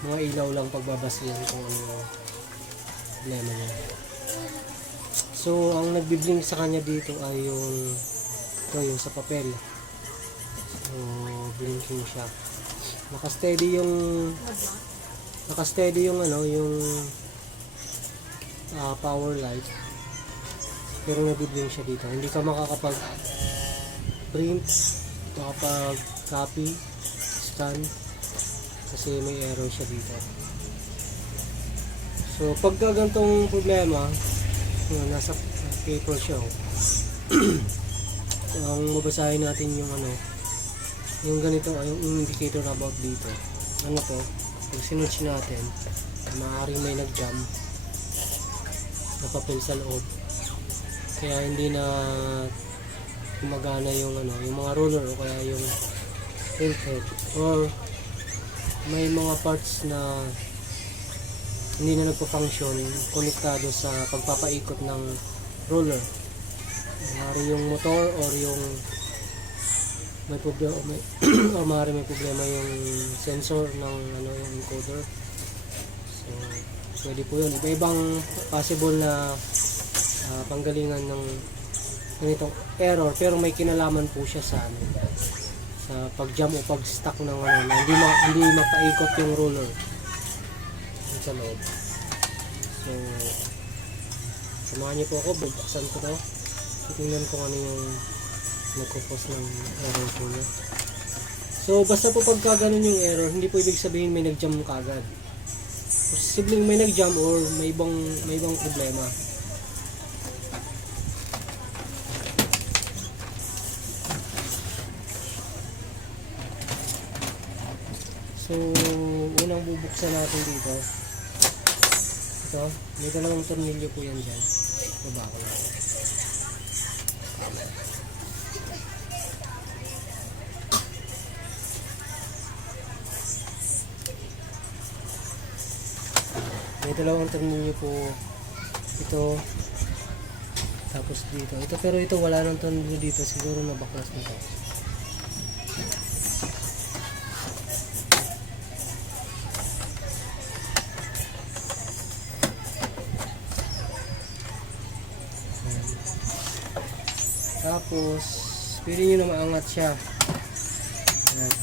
Mga ilaw lang pagbabasihan kung ano problema niya. So ang nagbiblink sa kanya dito ay yung sa papel. So blinking siya. Naka-steady yung power light. Pero nagbiblink siya dito. Hindi ka makakapag print, makapag-copy, scan kasi may error siya dito. So pagka ganitong problema, nasa paper siya. Ang mabasahin natin yung ganito, yung indicator about dito. Ano to? Pag sinerch natin, maaaring may nag-jam na papel sa loob. Kaya hindi na gumagana yung mga roller o kaya yung printhead, or may mga parts na hindi na nagpo-function konektado sa pagpapaikot ng roller. Maaari yung motor or yung may problema o maaari may problema yung sensor ng yung encoder. So pwede po yun. Iba-ibang possible na panggalingan ng ganitong error, pero may kinalaman po siya sa sa pag-jam o pag-stuck ng na hindi mapaikot yung roller sa loob. So samahan niyo po ako, bubuksan ko to. Tingnan ko ano yung nagko-cause ng error po niya. So basta po pagka ganun yung error, hindi po ibig sabihin may nag-jam kagad. Posibleng may nag-jam or may ibang problema. So, unang bubuksan natin dito. Ito, may dalawang tornilyo po yan dyan. Baba ko lang. May dalawang tornilyo po. Ito. Tapos dito. Ito, pero ito wala nang tornilyo dito. Siguro nabaklas nito. Tapos pili nyo na maangat siya. Ayan.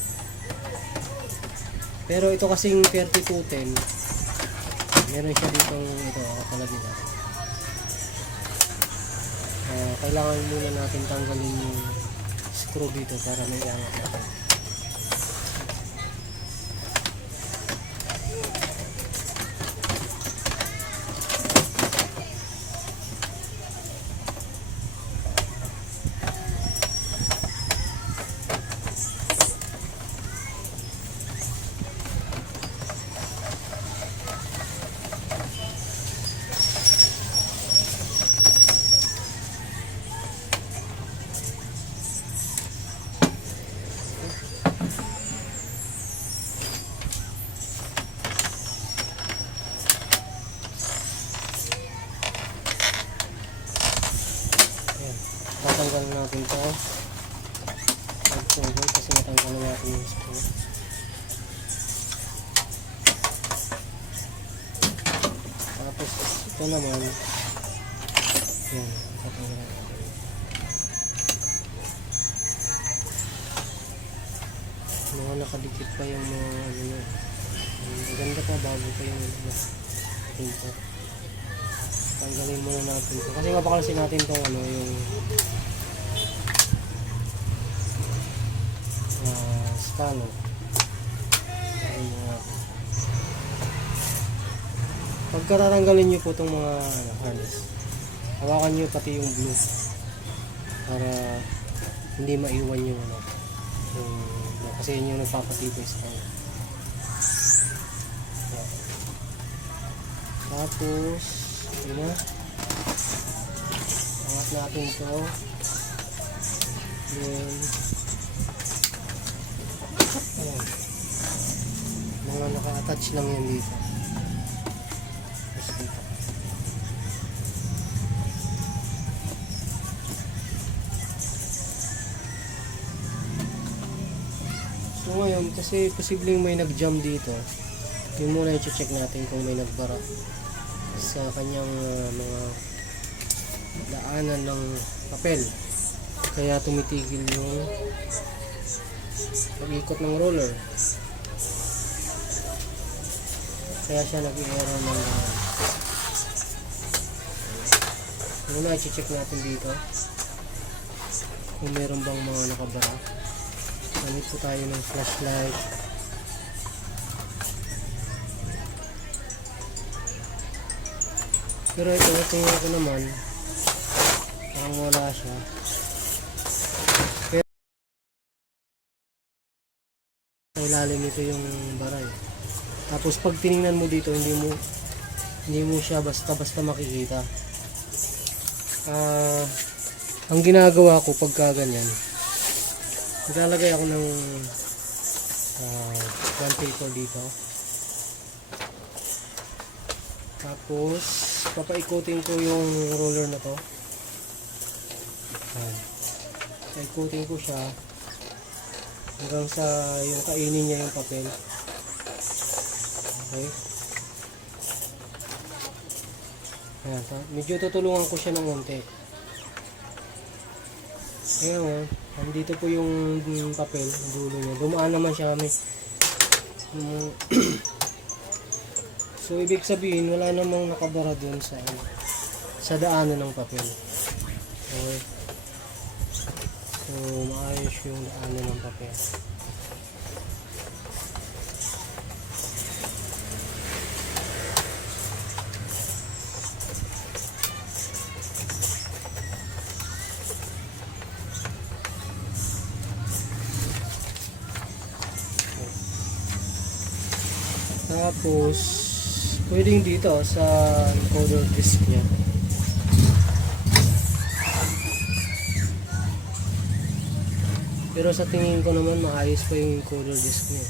Pero ito kasing 3210, meron siya ditong kalagay na. Kailangan muna natin tanggalin yung screw dito para may angat natin. Tatanggalin natin ito. Kasi natanggalin natin yung screw. Tapos ito naman, yan, tatanggalin natin. Mga nakadikit pa yung mga maganda pa bago pa yung pinto. Tanggalin muna natin ito. Kasi mapakalasin natin itong yung spanner. Pagkatatanggalin nyo po itong mga harness, hawakan nyo pati yung blue. para hindi maiwan yung ano, yung, kasi yun yung nagpapatibay sa kanya. Yan. Tapos yun na, angat natin ito. Then ayan, mga naka-attach lang yan dito. Tapos dito. So ngayon, kasi posibleng may nag-jam dito, yun muna i-check natin kung may nagbara sa kanyang mga daanan ng papel, kaya tumitigil yung pag-ikot ng roller, kaya siya nag-i-error ng ganun. Muna i-check natin dito kung meron bang mga nakabara. Gamit po tayo ng flashlight. Pero ito, tingnan ko naman parang wala siya. Pero sa ilalim nito yung baray. Tapos pag tiningnan mo dito, hindi mo siya basta-basta makikita. Ang ginagawa ko pagka ganyan, naglalagay ako ng bond paper dito. Tapos papaikutin ko yung roller na to. Paikutin ko siya hanggang sa yung kainin niya yung papel. Okay. Ayan, medyo tutulungan ko siya ng konti. Ayan, nandito po yung papel, ang dulo niya. Dumaan naman siya kami. So, ibig sabihin, wala namang nakabara dun sa daanan ng papel. Okay. So, maayos yung daanan ng papel. Tapos, pwedeng dito sa encoder disk niya. Pero sa tingin ko naman, maayos pa yung encoder disk niya.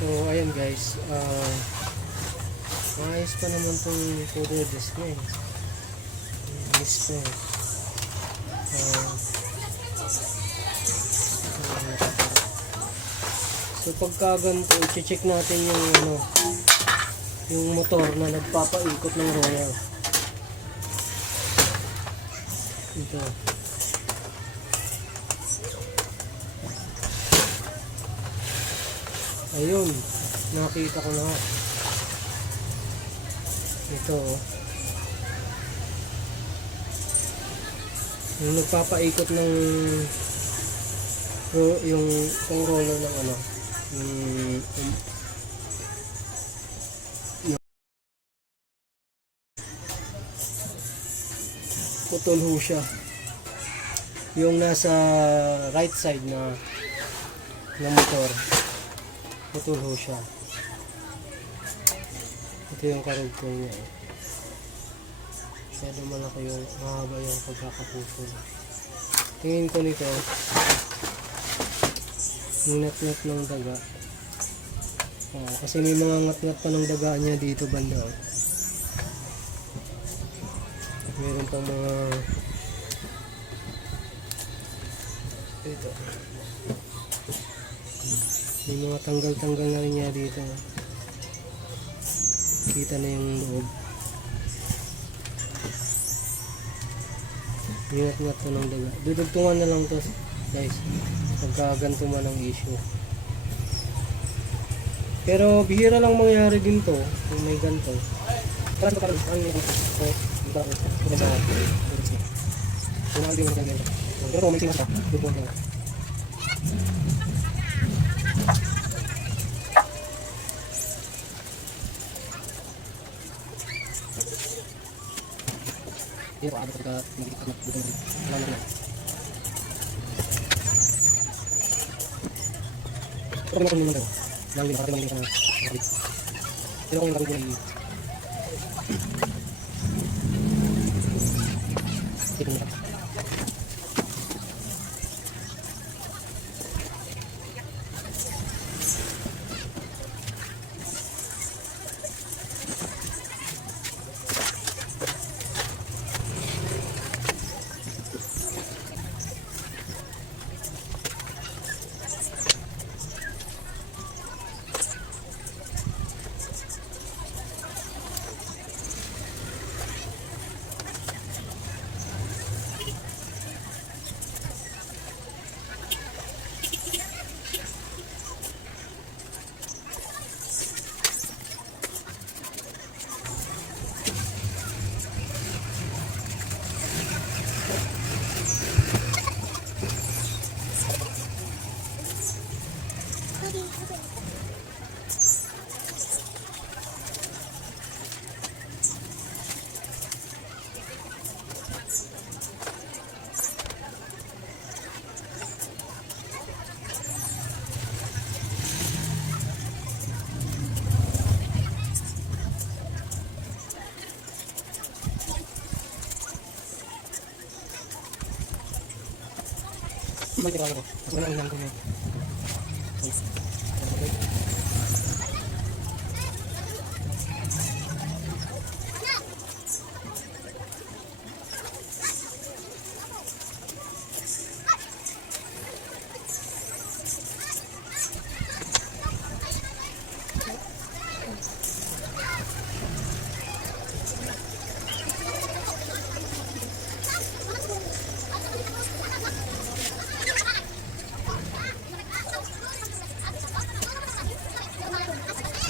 So ayan guys, maayos pa naman itong encoder disk niya. Disk niya. So pagka ganito, i-check natin yung yung motor na nagpapaikot ng roller. Ito. Ayun, nakita ko na. Ito. Yung nagpapaikot ng yung roller ng putol ho siya. Yung nasa right side na motor, putol ho siya. Ito yung karugtong niya. Masyado malaki yung mahaba yung pagkakaputol. Tingin ko nito, yung ngat-ngat ng daga. Kasi may mga ngat-ngat pa ng daga niya dito banda. Meron pang mga dito. May mga tanggal-tanggal na rin niya dito. Kita na yung loob. Ngat-ngat to ng daga. Dudugtungan na lang to guys pagka ganito man ang issue. Pero bihira lang mangyari din to kung may ganito. Parang ito parang ang may dito. So, dito ako. Ito sa kung hindi mo ganito. Pero kung may tingin ka, dito mo ganito. Dito ako ka hindi ka dito mo. Wala na. Pero kung naman daw. Lang din nakatay mo sa kapit. Pero kung nakatay mo ito na. May tira ako. Mas wala ang ko na.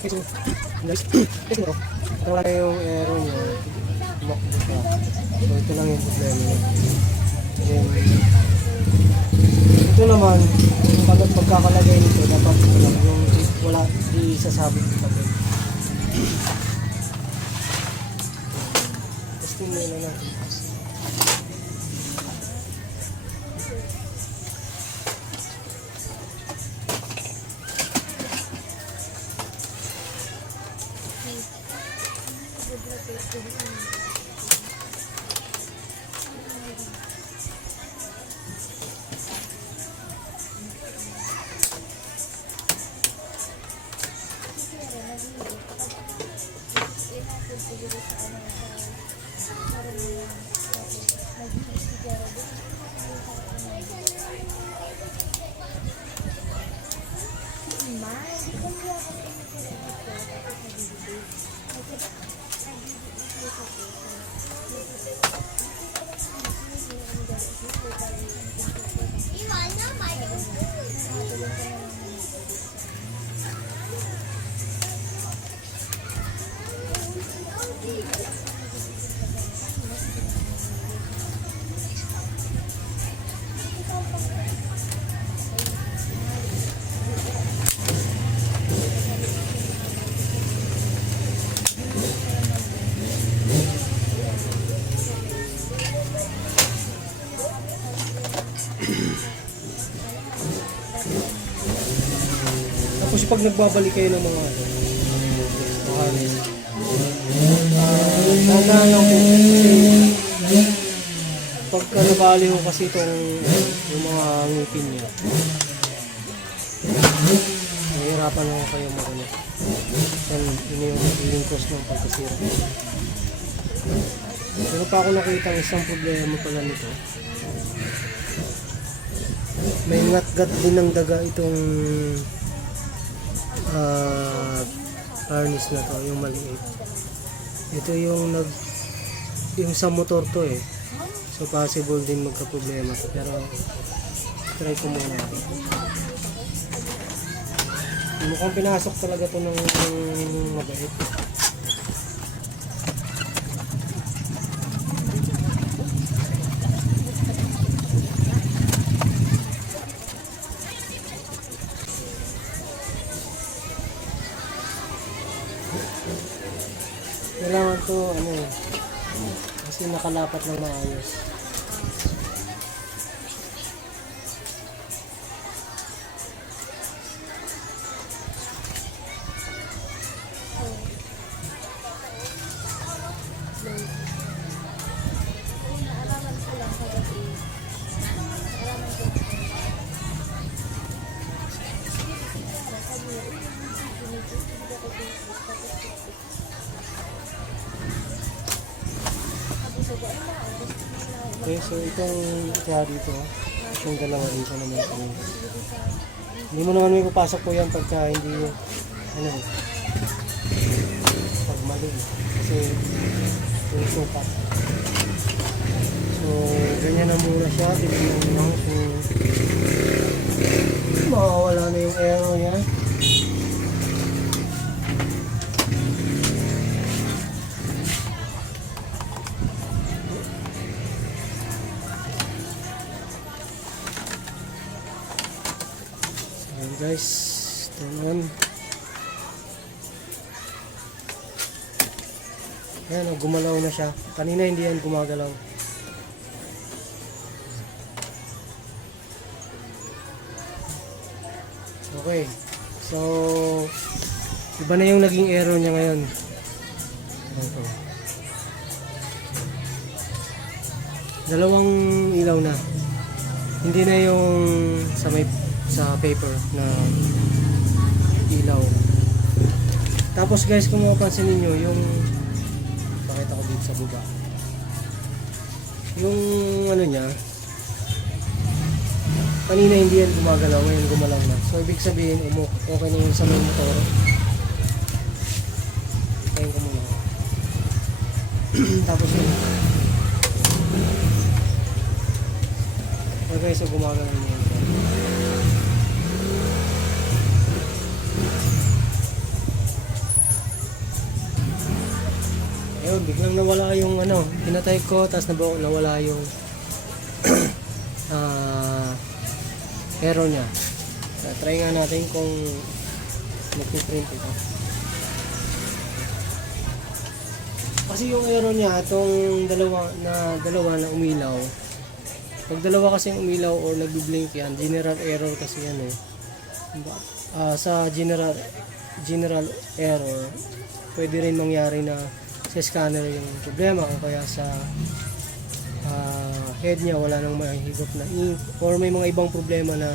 Okay, so, guys, ito mo. Wala yung aero niya. Tumakbo siya. So, ito lang yung problema niya. Then, ito naman, yung pagkakalagay nito, dapat ito lang, yung wala, di sasabit ito. Testing mo na natin. Tapos pag nagbabalik kayo ng mga harness, nanayaw ko kasi pagka nabali ko kasi itong yung mga ngipin niya, nahihirapan ako kayo magano. Yun yung feeling cause ng pagkasira. Pero pa ako nakita ang isang problema pala nito. May ngat-gat din ng daga itong harness na to, yung maliit. Ito yung yung sa motor to eh. So possible din magka-problema to. Pero try ko muna. Mukhang pinasok talaga to ng mabait. Kailangan to ano kasi nakalapat ng maayos. Okay, so itong kaya dito, itong dalawa dito naman ito. Hindi mo naman may papasok po yan pagka hindi, ano, pag mali. Kasi yung sukat. So, ganyan na muna siya. Tignan mo lang kung makawala na yung aero niya. Ayan guys, turn on. Ayan, gumalaw na siya. Kanina hindi yan gumagalaw. Okay, so iba na yung naging error niya ngayon. Ito. Dalawang ilaw na. Hindi na yung sa paper na ilaw. Tapos guys, kung mapapansin niyo yung pakita ko dito sa baba. Yung ano niya, kanina hindi yan gumagalaw, ngayon gumalaw na. So ibig sabihin, okay na yung sa may motor. Tayin ko muna. Tapos yun. Okay, so gumagalaw na yun. Ayun, biglang nawala yung ano, pinatay ko, tapos nawala yung error niya. Try nga natin kung mag-print ito. Kasi yung error niya, itong dalawa na umilaw. Pag dalawa kasi umilaw or nagbi-blink yan, general error kasi yan eh. Sa general error, pwede rin mangyari na sa scanner yung problema o kaya sa head niya wala nang mahigop na ink or may mga ibang problema na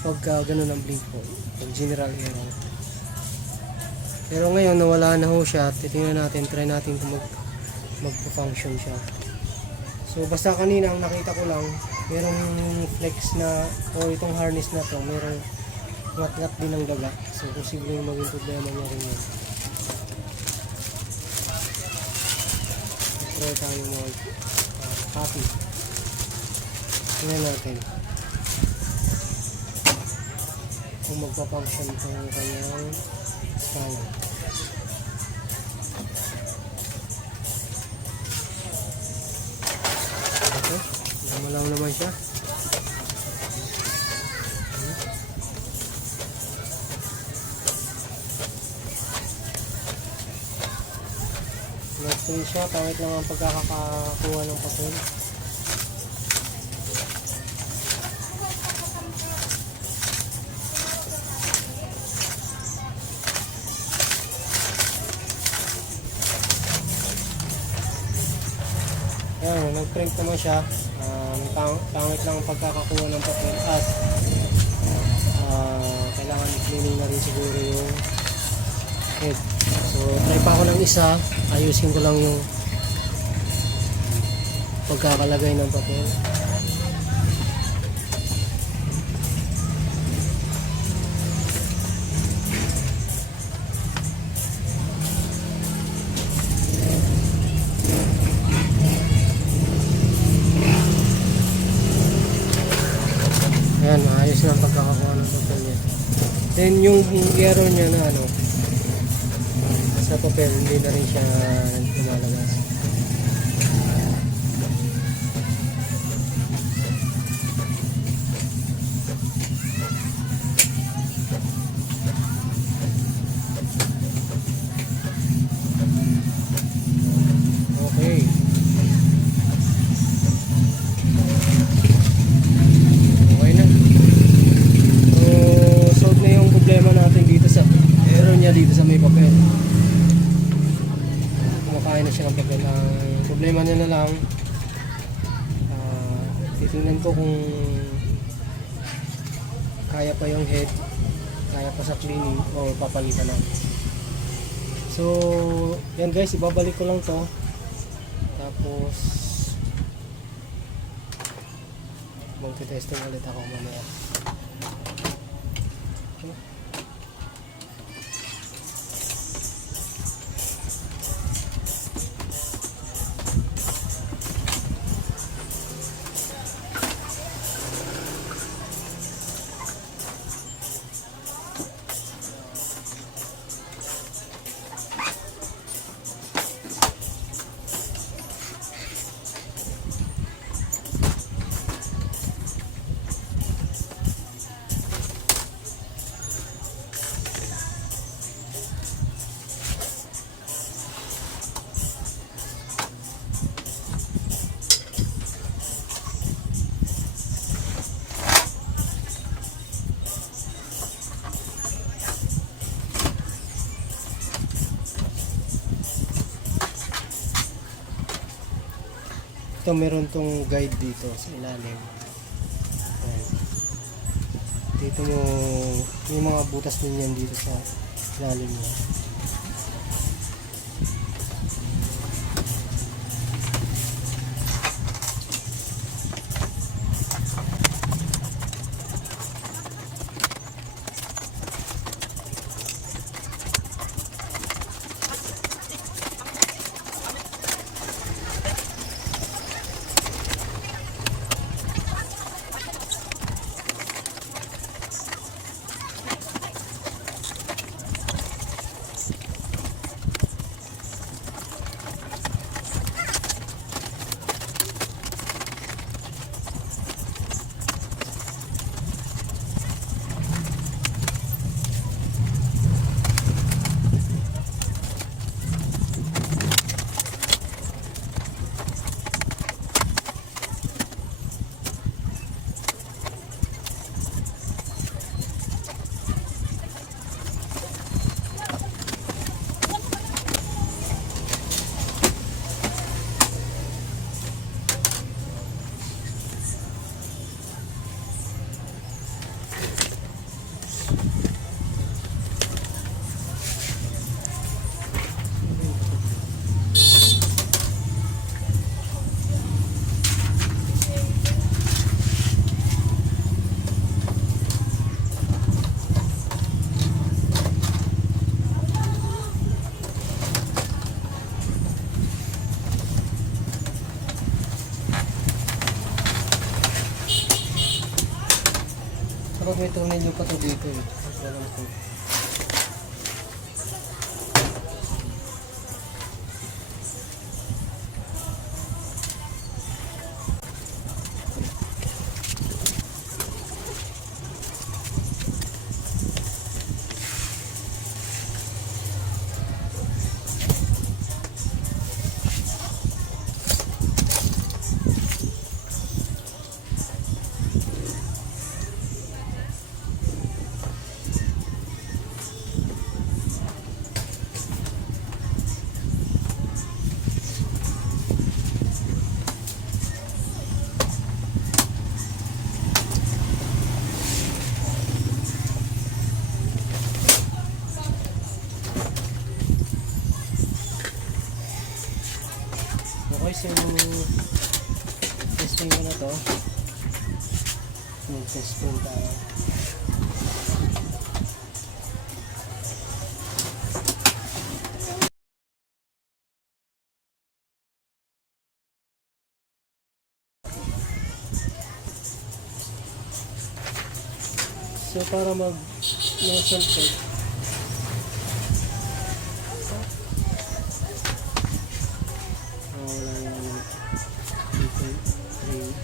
pagka ganun ang blink po, pag general error. Pero ngayon nawala na ho siya, titingnan natin, try natin kung magpo-function siya. So basta kanina ang nakita ko lang, merong flex na o itong harness na to, merong ngat-ngat din ng daga. So posible yung maging problema niya rin yun. Try tayo copy. Tingnan natin kung magpa-function ito yung kanyang scanner. Okay, gumalaw naman siya. Next siya, pangit lang ang pagkakakuha ng papel. Ayan, nag-print naman siya. Pangit lang ang pagkakakuha ng papel at kailangan cleaning na rin siguro yung head. So try pa ako ng isa, ayusin ko lang yung pagkakalagay ng papel. Ayan, maayos na ang pagkakakuha ng papel niya. Then yung error niya na ano, sa papel, hindi na rin siya lumalabas. Okay. Okay na. So, solve na yung problema natin dito sa error niya dito sa may papel. Kumakain na siya ng papel. Ang problema niya na lang, titingnan ko kung kaya pa yung head, kaya pa sa cleaning o papalitan na. So, yan guys, ibabalik ko lang to. Tapos magte-testing ulit ako mamaya. Okay. Ito meron tong guide dito sa ilalim. Ayan. Dito mo may mga butas din yan dito sa ilalim niya. Kapag may tornilyo pa to dito eh. Walang to. Okay, so testing ko na to. Mag-testing tayo. So para mag nozzle check, wala yung 3.3.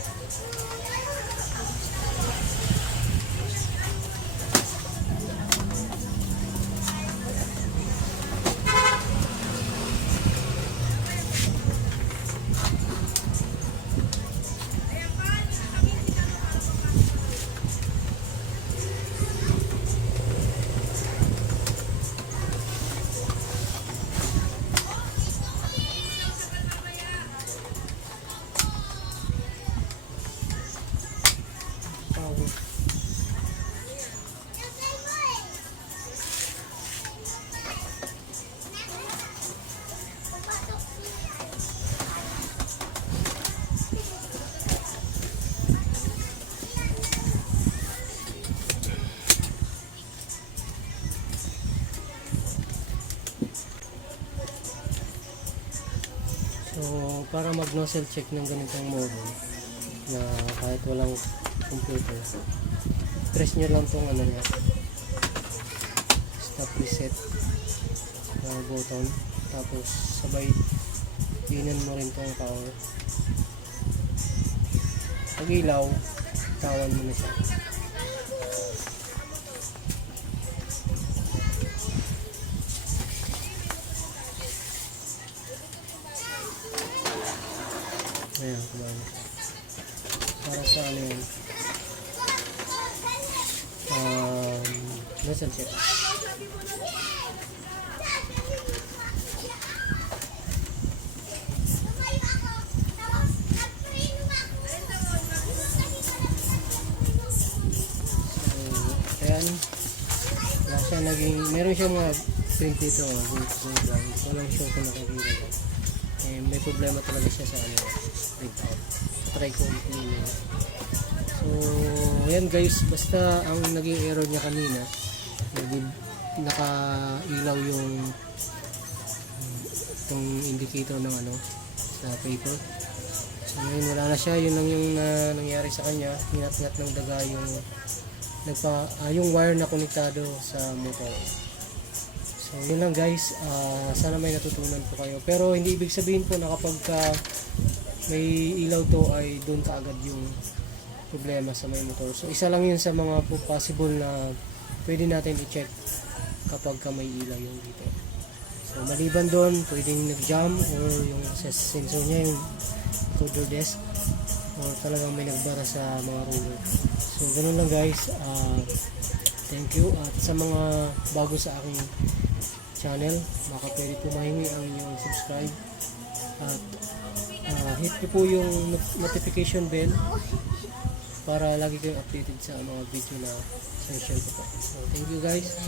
Power. So, para mag-nozzle check ng ganitong model na kahit walang computer, press nyo lang tong ano niya, stop reset na button, tapos sabay pinan mo rin tong power. Pag ilaw, tawan mo na siya. Ayan, kumano. Para sa ano yan? Nozzle check. So, ayan. Wala siya naging, meron siyang mga print dito. Walang show ko nakikita. May problema talaga siya sa ano, print out. Try ko i-clean. So, ayan guys, basta ang naging error niya kanina, naka-ilaw yung itong indicator ng ano, sa paper. So, ngayon wala na siya, yun lang yung nangyari sa kanya. Hinat-ngat ng daga yung yung wire na konektado sa motor. So, yun lang guys, sana may natutunan po kayo. Pero hindi ibig sabihin po na kapag may ilaw to ay doon kaagad yung problema sa may motor. So, isa lang yun sa mga possible na pwede natin i-check kapag may ilaw yung dito. So, maliban doon, pwedeng nag-jam or yung sensor niya, yung encoder desk, or talagang may nagbara sa mga roller. So, ganun lang guys. Thank you. At sa mga bago sa aking channel, baka pwede po mahingi ang inyong subscribe at hit nyo po yung notification bell para lagi kayong updated sa mga video na session ko po. So thank you guys.